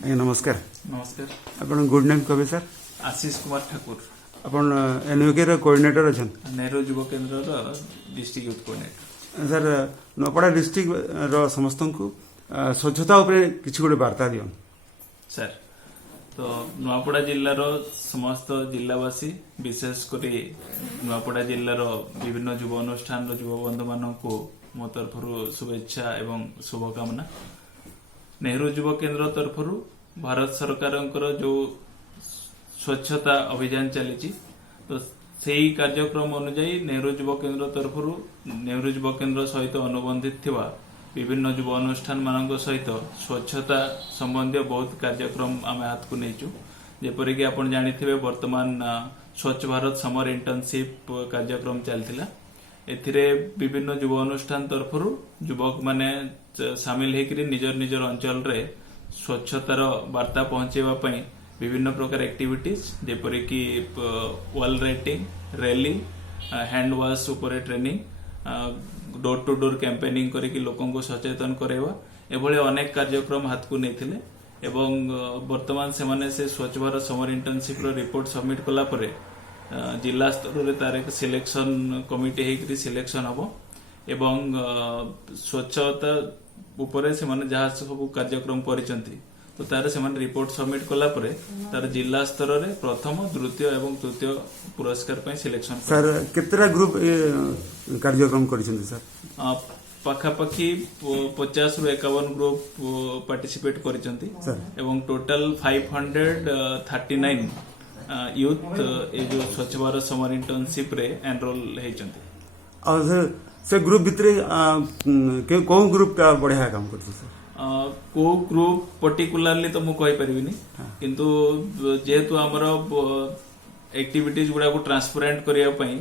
ଆଜ୍ଞା ନମସ୍କାର। ନମସ୍କାର। ଆପଣ ଗୁଡ୍ ନେମ୍ କହିବେ ସାର୍? ଆଶିଷ କୁମାର ଠାକୁର, ଆପଣ ଏନ୍ୟୁକେର କୋଅର୍ଡିନେଟର ଅଛନ୍ତି? ନେହେରୁ ଯୁବ କେନ୍ଦ୍ରର district youth coordinator. Sir Nuapada ଡିଷ୍ଟ୍ରିକ୍ଟର ସମସ୍ତଙ୍କୁ ସ୍ୱଚ୍ଛତା ଉପରେ କିଛି ଗୋଟେ ବାର୍ତ୍ତା ଦିଅନ୍ତୁ ସାର୍। ତ ନୂଆପଡ଼ା ଜିଲ୍ଲାର ସମସ୍ତ ଜିଲ୍ଲାବାସୀ, ବିଶେଷ କରି ନୂଆପଡ଼ା ଜିଲ୍ଲାର ବିଭିନ୍ନ ଯୁବ ଅନୁଷ୍ଠାନର ଯୁବ ବନ୍ଧୁମାନଙ୍କୁ ମୋ ତରଫରୁ ଶୁଭେଚ୍ଛା ଏବଂ ଶୁଭକାମନା। ନେହେରୁ ଯୁବ କେନ୍ଦ୍ର ତରଫରୁ ଭାରତ ସରକାରଙ୍କର ଯେଉଁ ସ୍ୱଚ୍ଛତା ଅଭିଯାନ ଚାଲିଛି, ତ ସେହି କାର୍ଯ୍ୟକ୍ରମ ଅନୁଯାୟୀ ନେହେରୁ ଯୁବ କେନ୍ଦ୍ର ତରଫରୁ ନେହେରୁ ଯୁବ କେନ୍ଦ୍ର ସହିତ ଅନୁବନ୍ଧିତ ଥିବା ବିଭିନ୍ନ ଯୁବ ଅନୁଷ୍ଠାନ ମାନଙ୍କ ସହିତ ସ୍ୱଚ୍ଛତା ସମ୍ବନ୍ଧୀୟ ବହୁତ କାର୍ଯ୍ୟକ୍ରମ ଆମେ ହାତକୁ ନେଇଛୁ। ଯେପରିକି ଆପଣ ଜାଣିଥିବେ, ବର୍ତ୍ତମାନ ସ୍ୱଚ୍ଛ ଭାରତ ସମର ଇଣ୍ଟର୍ନସିପ୍ କାର୍ଯ୍ୟକ୍ରମ ଚାଲିଥିଲା। ଏଥିରେ ବିଭିନ୍ନ ଯୁବ ଅନୁଷ୍ଠାନ ତରଫରୁ ଯୁବକ ମାନେ ସାମିଲ ହେଇକରି ନିଜର ନିଜର ଅଞ୍ଚଳରେ ସ୍ୱଚ୍ଛତାର ବାର୍ତ୍ତା ପହଞ୍ଚାଇବା ପାଇଁ ବିଭିନ୍ନ ପ୍ରକାର ଆକ୍ଟିଭିଟିଜ୍, ଯେପରିକି wall writing, rally, hand wash ଉପରେ training, door to door campaigning କରିକି ଲୋକଙ୍କୁ ସଚେତନ କରାଇବା, ଏଭଳି ଅନେକ କାର୍ଯ୍ୟକ୍ରମ ହାତକୁ ନେଇଥିଲେ। ଏବଂ ବର୍ତ୍ତମାନ ସେମାନେ ସେ ସ୍ୱଚ୍ଛ ଭାରତ ସମର ଇଣ୍ଟର୍ନସିପ୍ର ରିପୋର୍ଟ ସବମିଟ୍ କଲା ପରେ ଜିଲ୍ଲା ସ୍ତରରେ ତାର ଏକ ସିଲେକ୍ସନ କମିଟି ହେଇକରି ସିଲେକ୍ସନ ହବ ଏବଂ ସ୍ୱଚ୍ଛତା ଉପରେ ସେମାନେ ଯାହା ସବୁ କାର୍ଯ୍ୟକ୍ରମ କରିଛନ୍ତି, ତ ତାର ସେମାନେ ରିପୋର୍ଟ ସବମିଟ୍ କଲା ପରେ ତାର ଜିଲ୍ଲା ସ୍ତରରେ ପ୍ରଥମ, ଦ୍ୱିତୀୟ ଏବଂ ତୃତୀୟ ପୁରସ୍କାର ପାଇଁ ସିଲେକ୍ସନ। ସାର୍ କେତେଟା ଗ୍ରୁପ କାର୍ଯ୍ୟକ୍ରମ କରିଛନ୍ତି ସାର୍? ପାଖାପାଖି 50ରୁ 51 ଗ୍ରୁପ ପାର୍ଟିସିପେଟ କରିଛନ୍ତି ଏବଂ ଟୋଟାଲ 539 ୟୁଥ୍ ଏ ଯୋଉ ସ୍ୱଚ୍ଛ ଭାରତ ସମର ଇଣ୍ଟର୍ନସିପ ରେ ଏନରୋଲ ହେଇଛନ୍ତି। ଆଉ ସେ ଗ୍ରୁପ ଭିତରେ କୋଉ ଗ୍ରୁପ ଟା ବଢିଆ କାମ କରୁଛି ସାର୍? କୋଉ ଗ୍ରୁପ ପର୍ଟିକୁଲାରଲି ତ ମୁଁ କହିପାରିବିନି, କିନ୍ତୁ ଯେହେତୁ ଆମର ଆକ୍ଟିଭିଟିଜ ଗୁଡାକୁ ଟ୍ରାନ୍ସପରେଣ୍ଟ କରିବା ପାଇଁ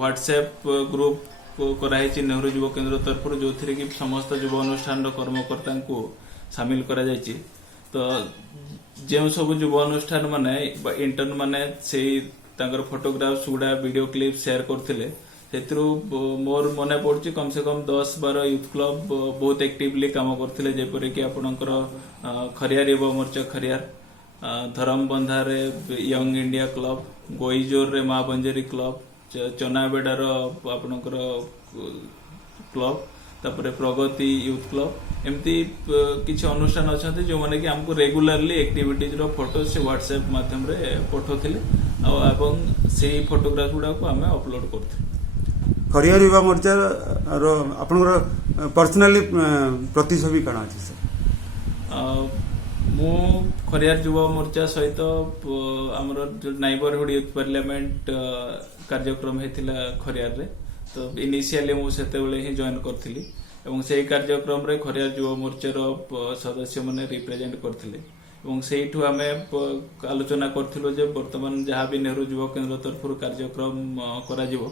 ହ୍ୱାଟ୍ସଆପ୍ ଗ୍ରୁପ କରାଯାଇଛି ନେହେରୁ ଯୁବ କେନ୍ଦ୍ର ତରଫରୁ, ଯୋଉଥିରେ କି ସମସ୍ତ ଯୁବ ଅନୁଷ୍ଠାନର କର୍ମକର୍ତ୍ତାଙ୍କୁ ସାମିଲ କରାଯାଇଛି। ତ ଯେଉଁ ସବୁ ଯୁବ ଅନୁଷ୍ଠାନ ମାନେ ବା ଇଣ୍ଟର୍ନ ମାନେ ସେଇ ତାଙ୍କର ଫଟୋଗ୍ରାଫ୍ସ ଗୁଡା, ଭିଡିଓ କ୍ଲିପ ସେୟାର କରୁଥିଲେ, ସେଥିରୁ ମୋର ମନେ ପଡୁଛି କମ ସେ କମ 10-12 ୟୁଥ୍ କ୍ଲବ ବହୁତ ଆକ୍ଟିଭଲି କାମ କରୁଥିଲେ। ଯେପରିକି ଆପଣଙ୍କର ଖରିଆର ଯୁବ ମୋର୍ଚ୍ଚା ଖରିଆର, ଧରମବନ୍ଧାରେ ୟଙ୍ଗ ଇଣ୍ଡିଆ କ୍ଲବ, ଗୋଇଜୋରରେ ମା ବଞ୍ଜେରୀ କ୍ଲବ, ଚନାବେଡାର ଆପଣଙ୍କର କ୍ଲବ, ତାପରେ ପ୍ରଗତି ୟୁଥ୍ କ୍ଲବ, ଏମିତି କିଛି ଅନୁଷ୍ଠାନ ଅଛନ୍ତି ଯେଉଁମାନେ କି ଆମକୁ ରେଗୁଲାରଲି ଆକ୍ଟିଭିଟିଜର ଫଟୋ ସେ ହ୍ୱାଟ୍ସଆପ ମାଧ୍ୟମରେ ପଠାଉଥିଲେ ଆଉ ଏବଂ ସେଇ ଫଟୋଗ୍ରାଫ ଗୁଡାକୁ ଆମେ ଅପଲୋଡ କରୁଥିଲୁ। ଖରିଆର ଯୁବ ମୋର୍ଚ୍ଚାର ଆପଣଙ୍କର ପର୍ସନାଲି ପ୍ରତିଛବି କାଣା ଅଛି ସାର୍? ମୁଁ ଖରିଆର ଯୁବ ମୋର୍ଚ୍ଚା ସହିତ ଆମର ନାଇବରହୁଡ ୟୁଥ୍ ପାର୍ଲାମେଣ୍ଟ କାର୍ଯ୍ୟକ୍ରମ ହେଇଥିଲା ଖରିଆରରେ, ତ ଇନିସିଆଲି ମୁଁ ସେତେବେଳେ ହିଁ ଜଏନ୍ କରିଥିଲି ଏବଂ ସେହି କାର୍ଯ୍ୟକ୍ରମରେ ଖରିଆର ଯୁବ ମୋର୍ଚ୍ଚାର ସଦସ୍ୟମାନେ ରିପ୍ରେଜେଣ୍ଟ କରିଥିଲେ ଏବଂ ସେଇଠୁ ଆମେ ଆଲୋଚନା କରିଥିଲୁ ଯେ ବର୍ତ୍ତମାନ ଯାହା ବି ନେହେରୁ ଯୁବ କେନ୍ଦ୍ର ତରଫରୁ କାର୍ଯ୍ୟକ୍ରମ କରାଯିବ,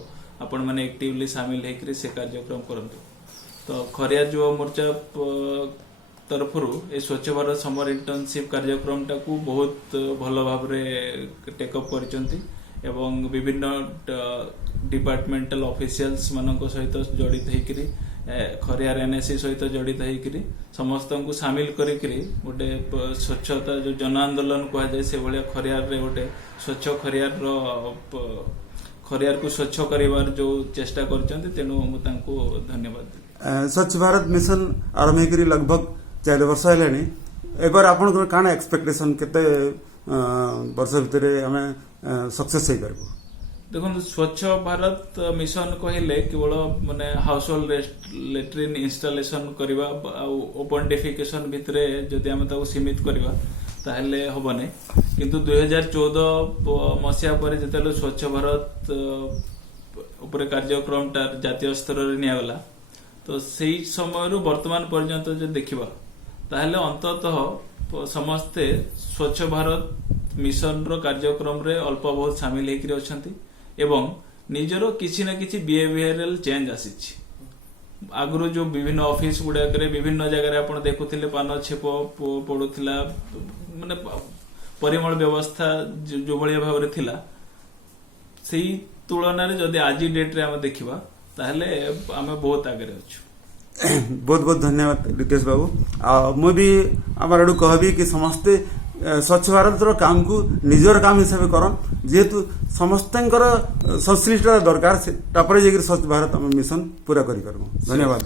ଆପଣମାନେ ଆକ୍ଟିଭଲି ସାମିଲ ହେଇକରି ସେ କାର୍ଯ୍ୟକ୍ରମ କରନ୍ତୁ। ତ ଖରିଆର ଯୁବ ମୋର୍ଚ୍ଚା ତରଫରୁ ଏ ସ୍ୱଚ୍ଛ ଭାରତ ସମର ଇଣ୍ଟର୍ନସିପ କାର୍ଯ୍ୟକ୍ରମଟାକୁ ବହୁତ ଭଲ ଭାବରେ ଟେକଅପ୍ କରିଛନ୍ତି ଏବଂ ବିଭିନ୍ନ ଡିପାର୍ଟମେଣ୍ଟାଲ ଅଫିସିଆଲ୍ସ ମାନଙ୍କ ସହିତ ଜଡିତ ହେଇକରି, ଖରିଆର ଏନ୍ଏସି ସହିତ ଜଡିତ ହେଇକରି ସମସ୍ତଙ୍କୁ ସାମିଲ କରିକିରି ଗୋଟେ ସ୍ୱଚ୍ଛତା ଯୋଉ ଜନ ଆନ୍ଦୋଳନ କୁହାଯାଏ, ସେଭଳିଆ ଖରିଆରରେ ଗୋଟେ ସ୍ୱଚ୍ଛ ଖରିଆରକୁ ସ୍ୱଚ୍ଛ କରିବାର ଯୋଉ ଚେଷ୍ଟା କରିଛନ୍ତି, ତେଣୁ ମୁଁ ତାଙ୍କୁ ଧନ୍ୟବାଦ ଦେବି। ସ୍ୱଚ୍ଛ ଭାରତ ମିଶନ ଆରମ୍ଭ ହେଇକରି लगभग 4 ବର୍ଷ ହେଲାଣି। ଏবার ଆପଣଙ୍କର କାଣା ଏକ୍ସପେକ୍ଟେସନ, କେତେ ବର୍ଷ ଭିତରେ ଆମେ ସକ୍ସେସ୍ ହେଇପାରିବୁ? ଦେଖନ୍ତୁ, ସ୍ୱଚ୍ଛ ଭାରତ ମିଶନ କହିଲେ କେବଳ ମାନେ ହାଉସ ହୋଲ୍ଡ ଲେଟ୍ରିନ୍ ଇନଷ୍ଟଲେସନ କରିବା ଆଉ ଓପନ ଡେଫିକେସନ ଭିତରେ ଯଦି ଆମେ ତାକୁ ସୀମିତ କରିବା ତାହେଲେ ହବନି। କିନ୍ତୁ 2014 ମସିହା ପରେ ଯେତେବେଳେ ସ୍ୱଚ୍ଛ ଭାରତ ଉପରେ କାର୍ଯ୍ୟକ୍ରମଟା ଜାତୀୟ ସ୍ତରରେ ନିଆଗଲା, ତ ସେଇ ସମୟରୁ ବର୍ତ୍ତମାନ ପର୍ଯ୍ୟନ୍ତ ଯଦି ଦେଖିବା ତାହେଲେ ଅନ୍ତତଃ ସମସ୍ତେ ସ୍ୱଚ୍ଛ ଭାରତ ମିଶନର କାର୍ଯ୍ୟକ୍ରମରେ ଅଳ୍ପ ବହୁତ ସାମିଲ ହେଇକରି ଅଛନ୍ତି ଏବଂ ନିଜର କିଛି ନା କିଛି ବିହେଭିୟରାଲ ଚେଞ୍ଜ ଆସିଛି। ଆଗରୁ ଯୋଉ ବିଭିନ୍ନ ଅଫିସ ଗୁଡାକରେ ବିଭିନ୍ନ ଜାଗାରେ ଆପଣ ଦେଖୁଥିଲେ ପାନ ଛେପ ପଡୁଥିଲା, ମାନେ ପରିମଳ ବ୍ୟବସ୍ଥା ଯୋଉଭଳିଆ ଭାବରେ ଥିଲା, ସେଇ ତୁଳନାରେ ଯଦି ଆଜି ଡେଟରେ ଆମେ ଦେଖିବା ତାହେଲେ ଆମେ ବହୁତ ଆଗରେ ଅଛୁ। बहुत बहुत धन्यवाद रितेश बाबू मुझे आम आड़ कहबी कि समस्ते स्वच्छ भारत काम को निजर काम हिसाब कर जेहेतु समस्त संश्लिष्टता दरकार तापर स्वच्छ भारत मिशन पूरा कर धन्यवाद।